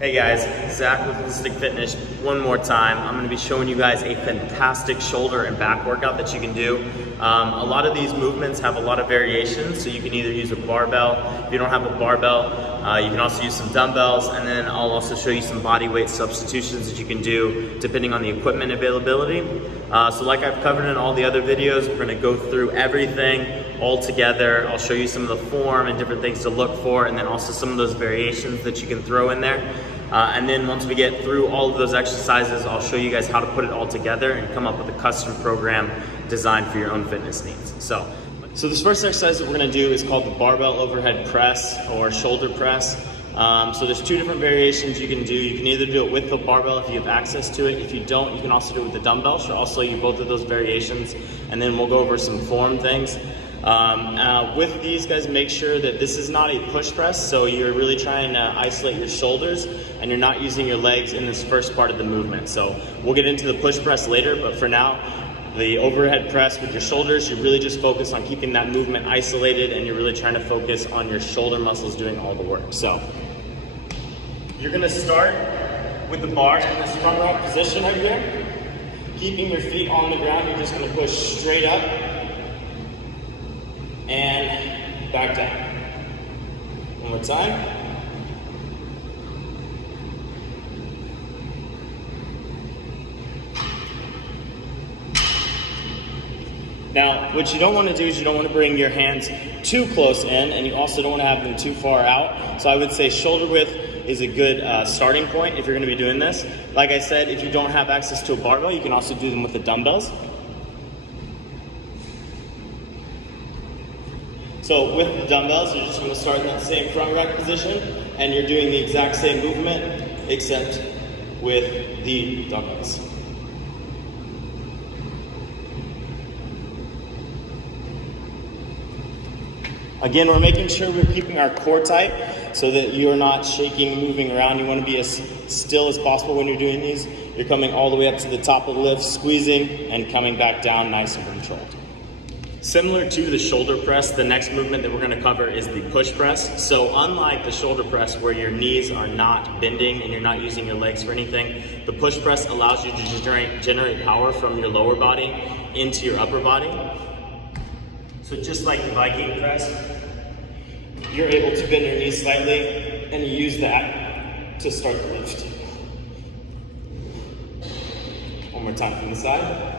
Hey guys, Zach with Holistic Fitness one more time. I'm going to be showing you guys a fantastic shoulder and back workout that you can do. A lot of these movements have a lot of variations, so you can either use a barbell. If you don't have a barbell, you can also use some dumbbells, and then I'll also show you some body weight substitutions that you can do depending on the equipment availability. So like I've covered in all the other videos, we're going to go through everything all together. I'll show you some of the form and different things to look for, and then also some of those variations that you can throw in there. And then once we get through all of those exercises, I'll show you guys how to put it all together and come up with a custom program designed for your own fitness needs. So this first exercise that we're gonna do is called the barbell overhead press or shoulder press. So there's two different variations you can do. You can either do it with the barbell if you have access to it. If you don't, you can also do it with the dumbbells. I'll show you both of those variations, and then we'll go over some form things. With these guys, make sure that this is not a push press, so you're really trying to isolate your shoulders and you're not using your legs in this first part of the movement. So we'll get into the push press later, but for now, the overhead press with your shoulders, you really just focus on keeping that movement isolated, and you're really trying to focus on your shoulder muscles doing all the work. So you're gonna start with the bar in this front row position right here. Keeping your feet on the ground, you're just gonna push straight up and back down. One more time. Now, what you don't want to do is you don't want to bring your hands too close in, and you also don't want to have them too far out. So I would say shoulder width is a good starting point if you're going to be doing this. Like I said, if you don't have access to a barbell, you can also do them with the dumbbells. So with the dumbbells, you're just going to start in that same front rack position, and you're doing the exact same movement, except with the dumbbells. Again, we're making sure we're keeping our core tight so that you're not shaking, moving around. You want to be as still as possible when you're doing these. You're coming all the way up to the top of the lift, squeezing, and coming back down nice and controlled. Similar to the shoulder press, the next movement that we're going to cover is the push press. So unlike the shoulder press where your knees are not bending and you're not using your legs for anything, the push press allows you to generate power from your lower body into your upper body. So just like the Viking press, you're able to bend your knees slightly, and you use that to start the lift. One more time from the side.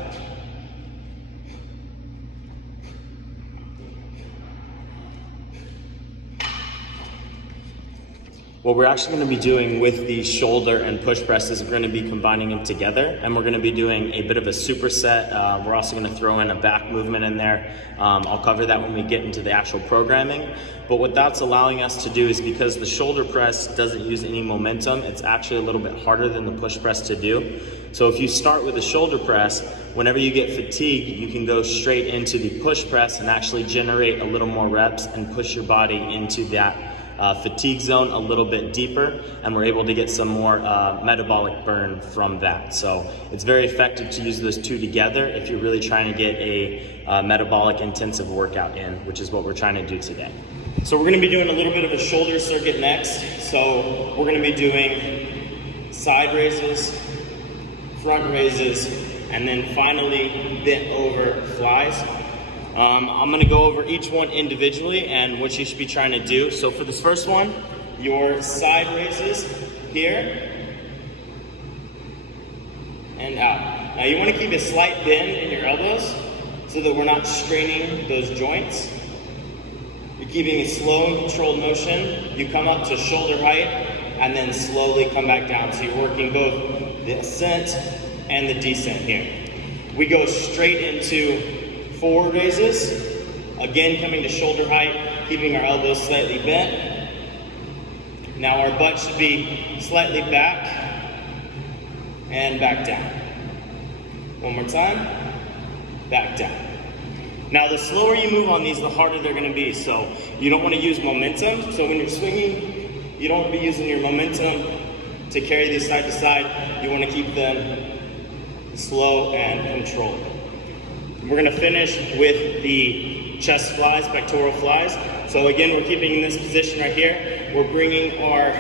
What we're actually going to be doing with the shoulder and push press is we're going to be combining them together, and we're going to be doing a bit of a superset. We're also going to throw in a back movement in there. I'll cover that when we get into the actual programming. But what that's allowing us to do is, because the shoulder press doesn't use any momentum, it's actually a little bit harder than the push press to do. So if you start with a shoulder press, whenever you get fatigued, you can go straight into the push press and actually generate a little more reps and push your body into that fatigue zone a little bit deeper, and we're able to get some more metabolic burn from that. So it's very effective to use those two together if you're really trying to get a metabolic intensive workout in, which is what we're trying to do today. So we're going to be doing a little bit of a shoulder circuit next. So we're going to be doing side raises, front raises, and then finally bent over flies. I'm going to go over each one individually and what you should be trying to do. So for this first one, your side raises here and out. Now you want to keep a slight bend in your elbows so that we're not straining those joints. You're keeping a slow and controlled motion. You come up to shoulder height and then slowly come back down. So you're working both the ascent and the descent here. We go straight into forward raises, again coming to shoulder height, keeping our elbows slightly bent. Now our butt should be slightly back and back down. One more time, back down. Now the slower you move on these, the harder they're going to be. So you don't want to use momentum. So when you're swinging, you don't want to be using your momentum to carry these side to side. You want to keep them slow and controlled. We're going to finish with the chest flies, pectoral flies. So again, we're keeping in this position right here. We're bringing our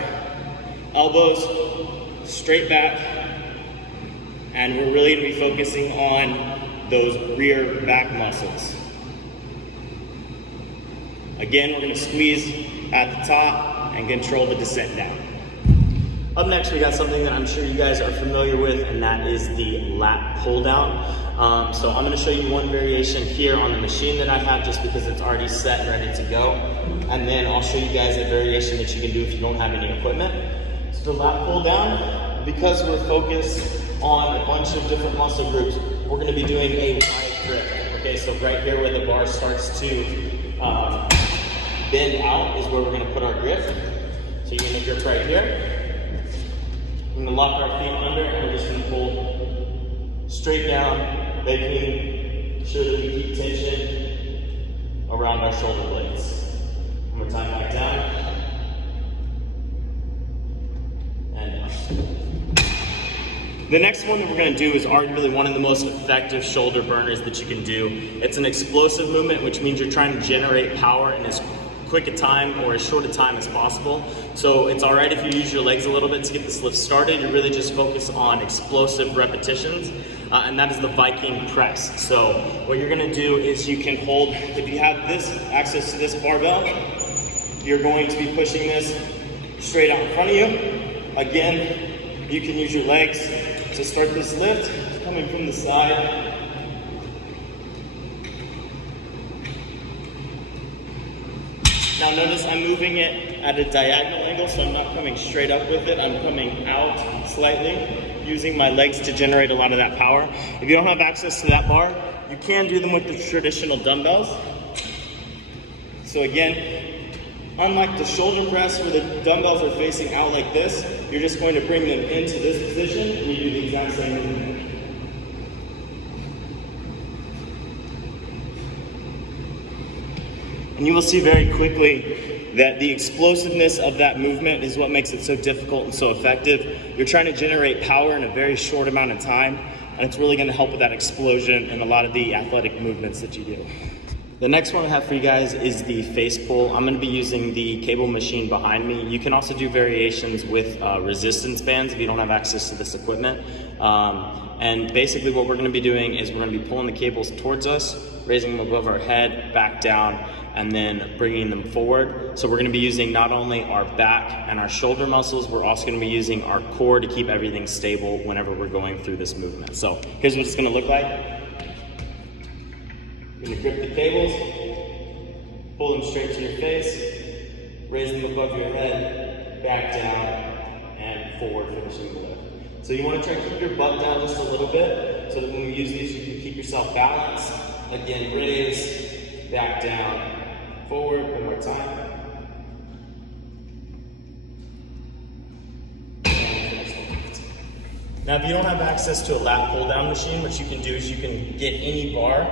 elbows straight back, and we're really gonna be focusing on those rear back muscles. Again, we're gonna squeeze at the top and control the descent down. Up next, we got something that I'm sure you guys are familiar with, and that is the lat pull down. So I'm gonna show you one variation here on the machine that I have, just because it's already set and ready to go. And then I'll show you guys a variation that you can do if you don't have any equipment. So the lat pull down, because we're focused on a bunch of different muscle groups, we're gonna be doing a wide grip. Okay, so right here where the bar starts to bend out is where we're gonna put our grip. So you're gonna grip right here. We're gonna lock our feet under, and we're just gonna pull straight down, making sure that we keep tension around our shoulder blades. One more time, back down. And up. The next one that we're gonna do is arguably one of the most effective shoulder burners that you can do. It's an explosive movement, which means you're trying to generate power in as quick a time or as short a time as possible. So it's all right if you use your legs a little bit to get this lift started. You really just focus on explosive repetitions, and that is the Viking press. So what you're gonna do is you can hold, if you have this access to this barbell, you're going to be pushing this straight out in front of you. Again, you can use your legs to start this lift, coming from the side. Now notice I'm moving it at a diagonal angle, so I'm not coming straight up with it. I'm coming out slightly, using my legs to generate a lot of that power. If you don't have access to that bar, you can do them with the traditional dumbbells. So again, unlike the shoulder press where the dumbbells are facing out like this, you're just going to bring them into this position, and you do the exact same movement. And you will see very quickly that the explosiveness of that movement is what makes it so difficult and so effective. You're trying to generate power in a very short amount of time, and it's really going to help with that explosion and a lot of the athletic movements that you do. The next one I have for you guys is the face pull. I'm going to be using the cable machine behind me. You can also do variations with resistance bands if you don't have access to this equipment. And basically what we're going to be doing is we're going to be pulling the cables towards us, raising them above our head, back down, and then bringing them forward. So we're going to be using not only our back and our shoulder muscles, we're also going to be using our core to keep everything stable whenever we're going through this movement. So here's what it's going to look like. You're going to grip the cables, pull them straight to your face, raise them above your head, back down, and forward, finishing the lift. So you want to try to keep your butt down just a little bit, so that when we use these, you can keep yourself balanced. Again, raise, back down, forward, one more time. Now, if you don't have access to a lat pull down machine, what you can do is you can get any bar.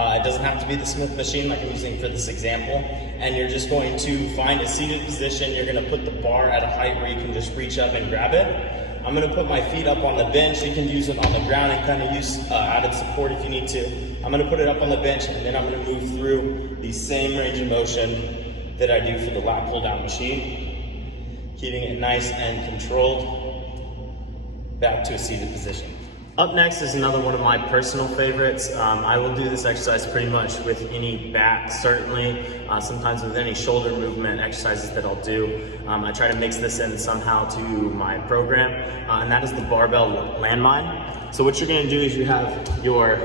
It doesn't have to be the Smith machine like I'm using for this example. And you're just going to find a seated position. You're going to put the bar at a height where you can just reach up and grab it. I'm going to put my feet up on the bench. You can use it on the ground and kind of use added support if you need to. I'm going to put it up on the bench, and then I'm going to move through the same range of motion that I do for the lat pull down machine, keeping it nice and controlled, back to a seated position. Up next is another one of my personal favorites. I will do this exercise pretty much with any back, certainly, sometimes with any shoulder movement exercises that I'll do. I try to mix this in somehow to my program, and that is the barbell landmine. So what you're gonna do is you have your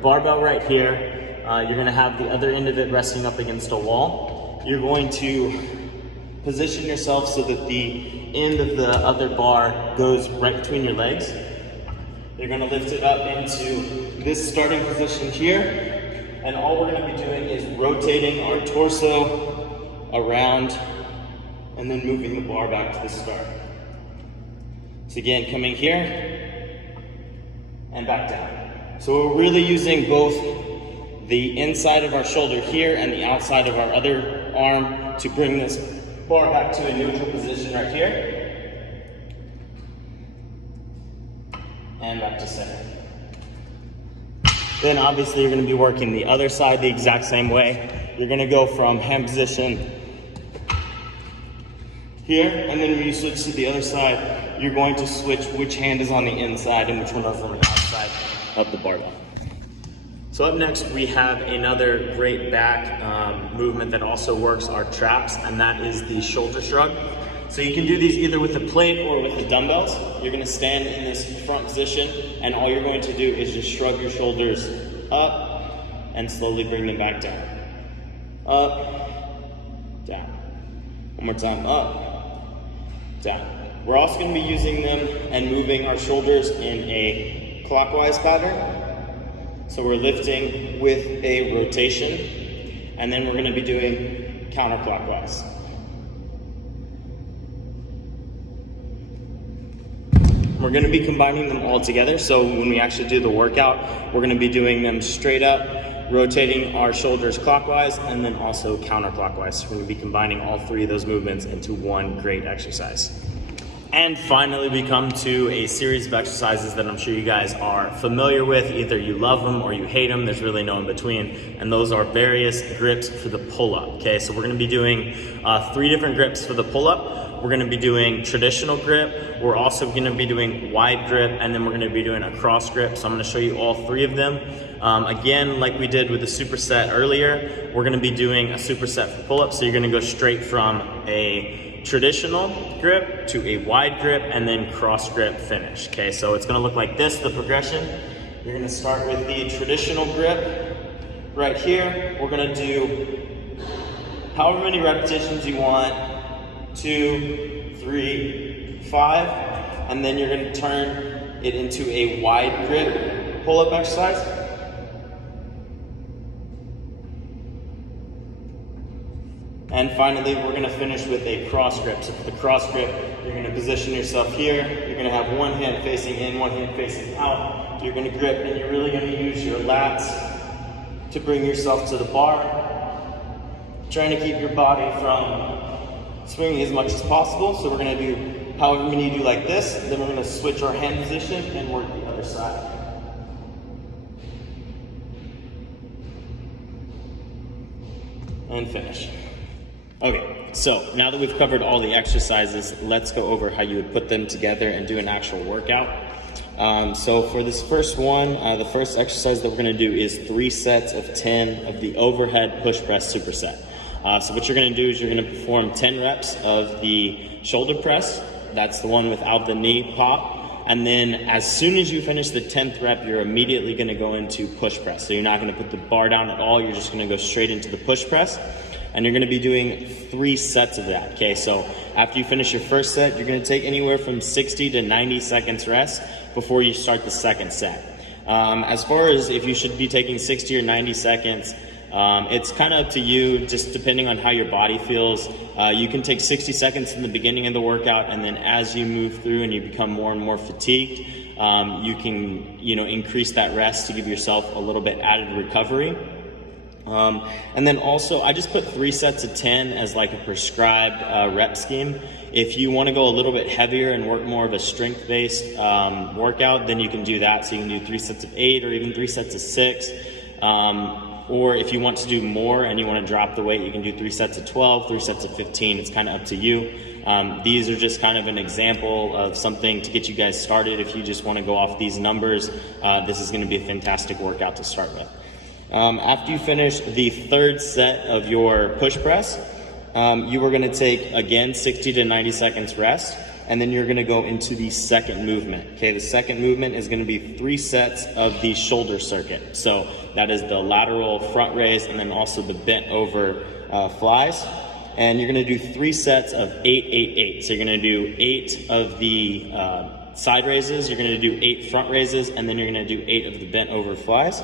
barbell right here. You're gonna have the other end of it resting up against a wall. You're going to position yourself so that the end of the other bar goes right between your legs. You're going to lift it up into this starting position here, and all we're going to be doing is rotating our torso around and then moving the bar back to the start. So again, coming here and back down. So we're really using both the inside of our shoulder here and the outside of our other arm to bring this bar back to a neutral position right here. And back to center. Then obviously you're going to be working the other side the exact same way. You're going to go from hand position here, and then when you switch to the other side, you're going to switch which hand is on the inside and which one is on the outside of the barbell. So up next, we have another great back movement that also works our traps, and that is the shoulder shrug. So you can do these either with the plate or with the dumbbells. You're gonna stand in this front position, and all you're going to do is just shrug your shoulders up and slowly bring them back down. Up, down. One more time, up, down. We're also gonna be using them and moving our shoulders in a clockwise pattern. So we're lifting with a rotation, and then we're gonna be doing counterclockwise. We're gonna be combining them all together, so when we actually do the workout, we're gonna be doing them straight up, rotating our shoulders clockwise, and then also counterclockwise. So we're gonna be combining all three of those movements into one great exercise. And finally, we come to a series of exercises that I'm sure you guys are familiar with. Either you love them or you hate them. There's really no in between. And those are various grips for the pull-up. Okay, so we're gonna be doing 3 different grips for the pull-up. We're gonna be doing traditional grip. We're also gonna be doing wide grip, and then we're gonna be doing a cross grip. So I'm gonna show you all 3 of them. Again, like we did with the superset earlier, we're gonna be doing a superset for pull-up. So you're gonna go straight from a traditional grip to a wide grip and then cross grip finish. Okay, so it's gonna look like this, the progression. You're gonna start with the traditional grip right here. We're gonna do however many repetitions you want, 2, 3, 5, and then you're gonna turn it into a wide grip pull-up exercise. And finally, we're gonna finish with a cross grip. So for the cross grip, you're gonna position yourself here. You're gonna have one hand facing in, one hand facing out. You're gonna grip, and you're really gonna use your lats to bring yourself to the bar. Trying to keep your body from swinging as much as possible. So we're gonna do however many you do like this. Then we're gonna switch our hand position and work the other side. And finish. Okay, so now that we've covered all the exercises, let's go over how you would put them together and do an actual workout. So for this first one, the first exercise that we're gonna do is 3 sets of 10 of the overhead push press superset. So what you're gonna do is you're gonna perform 10 reps of the shoulder press. That's the one without the knee pop. And then as soon as you finish the 10th rep, you're immediately gonna go into push press. So you're not gonna put the bar down at all, you're just gonna go straight into the push press. And you're gonna be doing 3 sets of that, okay? So after you finish your first set, you're gonna take anywhere from 60 to 90 seconds rest before you start the second set. As far as if you should be taking 60 or 90 seconds, it's kind of up to you, just depending on how your body feels. You can take 60 seconds in the beginning of the workout, and then as you move through and you become more and more fatigued, you can, increase that rest to give yourself a little bit added recovery. And then also, I just put 3 sets of 10 as like a prescribed rep scheme. If you want to go a little bit heavier and work more of a strength-based workout, then you can do that. So you can do 3 sets of 8 or even 3 sets of 6. Or if you want to do more and you want to drop the weight, you can do 3 sets of 12, 3 sets of 15. It's kind of up to you. These are just kind of an example of something to get you guys started. If you just want to go off these numbers, this is going to be a fantastic workout to start with. After you finish the 3rd set of your push press, you are going to take, again, 60 to 90 seconds rest, and then you're going to go into the second movement. Okay, the second movement is going to be 3 sets of the shoulder circuit. So that is the lateral front raise and then also the bent over flies. And you're going to do 3 sets of 8, 8, 8. So you're going to do 8 of the side raises, you're going to do 8 front raises, and then you're going to do 8 of the bent over flies.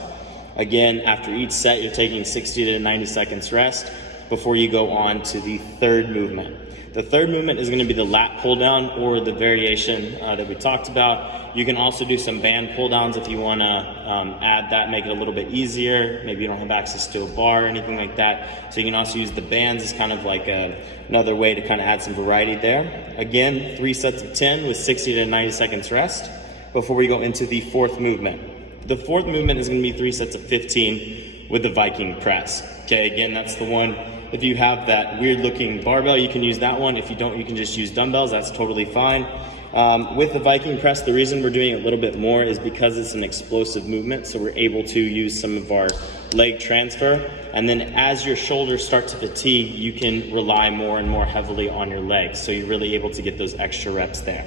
Again, after each set, you're taking 60 to 90 seconds rest before you go on to the 3rd movement. The 3rd movement is going to be the lat pull down, or the variation that we talked about. You can also do some band pull downs if you want to add that, make it a little bit easier. Maybe you don't have access to a bar or anything like that. So you can also use the bands as kind of like another way to kind of add some variety there. Again, 3 sets of 10 with 60 to 90 seconds rest before we go into the 4th movement. The 4th movement is going to be 3 sets of 15 with the Viking press. Okay, again, that's the one if you have that weird looking barbell, you can use that one. If you don't, you can just use dumbbells. That's totally fine. With the Viking press, the reason we're doing a little bit more is because it's an explosive movement, so we're able to use some of our leg transfer. And then as your shoulders start to fatigue, you can rely more and more heavily on your legs, so you're really able to get those extra reps there.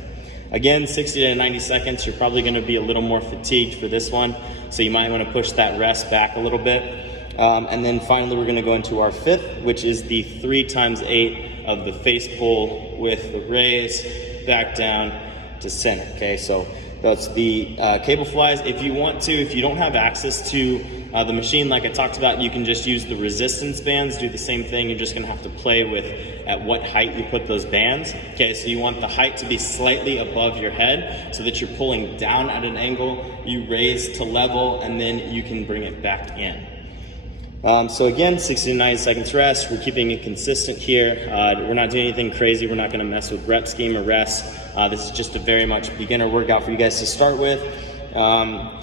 Again, 60 to 90 seconds, you're probably going to be a little more fatigued for this one, so you might want to push that rest back a little bit. And then finally, we're going to go into our fifth, which is the 3 times 8 of the face pull with the raise back down to center. Okay, so that's the cable flies. If you want to, if you don't have access to the machine like I talked about, you can just use the resistance bands, do the same thing. You're just gonna have to play with at what height you put those bands. Okay, so you want the height to be slightly above your head so that you're pulling down at an angle, you raise to level, and then you can bring it back in. So again, 60 to 90 seconds rest. We're keeping it consistent here. We're not doing anything crazy. We're not gonna mess with rep scheme or rest. This is just a very much beginner workout for you guys to start with.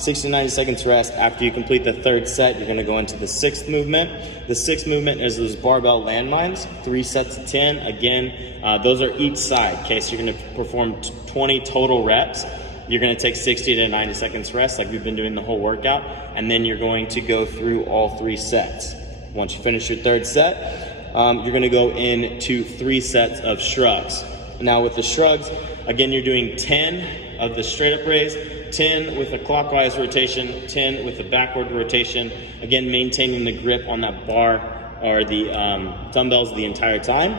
60 to 90 seconds rest. After you complete the 3rd set, you're gonna go into the 6th movement. The 6th movement is those barbell landmines, 3 sets of 10. Again, those are each side, okay? So you're gonna perform 20 total reps. You're gonna take 60 to 90 seconds rest like we've been doing the whole workout, and then you're going to go through all 3 sets. Once you finish your 3rd set, you're gonna go into 3 sets of shrugs. Now with the shrugs, again, you're doing 10 of the straight up raise, 10 with a clockwise rotation, 10 with a backward rotation. Again, maintaining the grip on that bar or the dumbbells the entire time.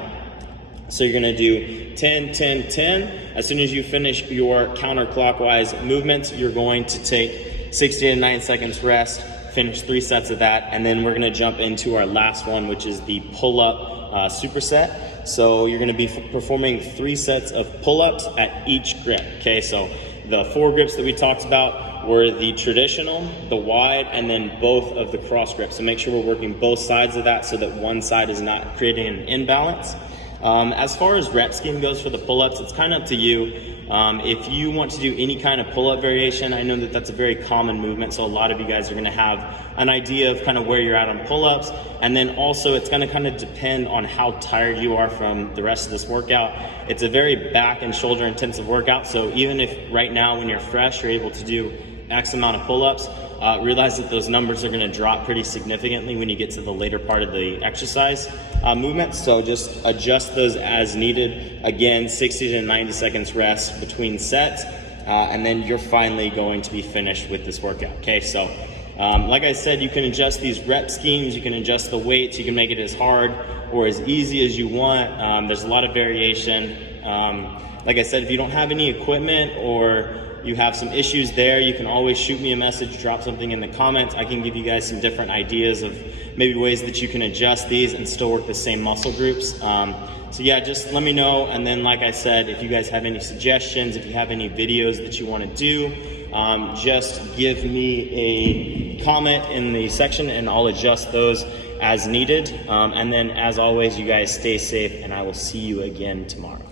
So you're gonna do 10, 10, 10. As soon as you finish your counterclockwise movements, you're going to take 60 to 90 seconds rest, finish 3 sets of that, and then we're gonna jump into our last one, which is the pull-up superset. So you're gonna be performing 3 sets of pull-ups at each grip, okay? So the 4 grips that we talked about were the traditional, the wide, and then both of the cross grips. So make sure we're working both sides of that so that one side is not creating an imbalance. As far as rep scheme goes for the pull-ups, it's kind of up to you. If you want to do any kind of pull-up variation, I know that that's a very common movement, so a lot of you guys are going to have an idea of kind of where you're at on pull-ups, and then also it's going to kind of depend on how tired you are from the rest of this workout. It's a very back and shoulder intensive workout, so even if right now when you're fresh you're able to do X amount of pull-ups, realize that those numbers are going to drop pretty significantly when you get to the later part of the exercise movement. So just adjust those as needed. Again, 60 to 90 seconds rest between sets, and then you're finally going to be finished with this workout. Okay, so like I said, you can adjust these rep schemes, you can adjust the weights, you can make it as hard or as easy as you want. There's a lot of variation. Like I said, if you don't have any equipment or you have some issues there, you can always shoot me a message, drop something in the comments. I can give you guys some different ideas of maybe ways that you can adjust these and still work the same muscle groups. So yeah, just let me know. And then like I said, if you guys have any suggestions, if you have any videos that you want to do, just give me a comment in the section and I'll adjust those as needed. And then as always, you guys stay safe and I will see you again tomorrow.